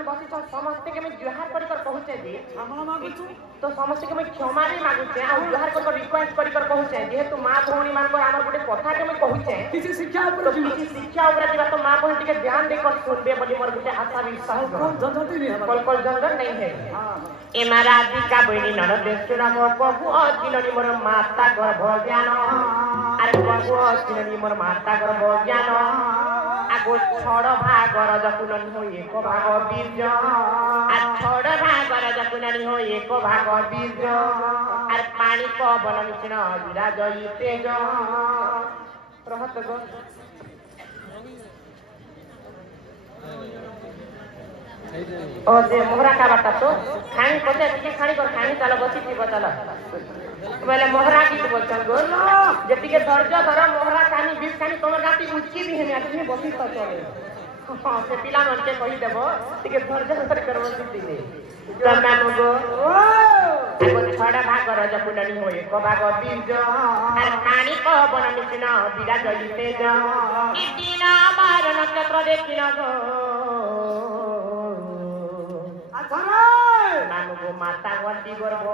मन बसी समस्त के मैं जुहार कर पहुंचे दी क्षमा मागुछु तो समस्त के मैं क्षमा भी मागुचे आ जुहार कर रिक्वेस्ट कर पहुंचे जेहेतु मां भौणी मान को हमर गुटे कथा के मैं कहूचे किसी शिक्षा तो ऊपर किसी शिक्षा ऊपर दिबा तो मां भौणी टिके ध्यान दे कर सुनबे बोली मोर गुटे आशा विश्वास कौन झंझट नहीं है कल जंगल नहीं है हां ए मारा दिका बहिनी नन देशुरा मोर प्रभु अकिलनी मोर माता गर्भ ज्ञान अरे प्रभु अकिलनी मोर माता गर्भ ज्ञान आगो छड़ भागर जकुननी हो एक भाग बीज आ छड़ भागर जकुननी हो एक भाग बीज आर पानी को बन मिश्रण विराज तेज रहत गो ओ जे मोहरा का बाटा तो खानी कोते टिके खानी कर खानी चलो बसी थी चलो बोले मोहरा की बोलचन गो जेति के धैर्य धर मोहरा खानी बीस खानी तोर गाती उच्ची भी है आदमी बसी तो चले हां से पिला मन के कहि देबो टिके धैर्य धर करबो दिले तमे मगो एगो छड़ा भाग रज कुंडली हो एक भाग बीज आर पानी को बन मिशन विराज तेज इदिना मार नक्षत्र देखिन गो नाम गो माता गति गर्भ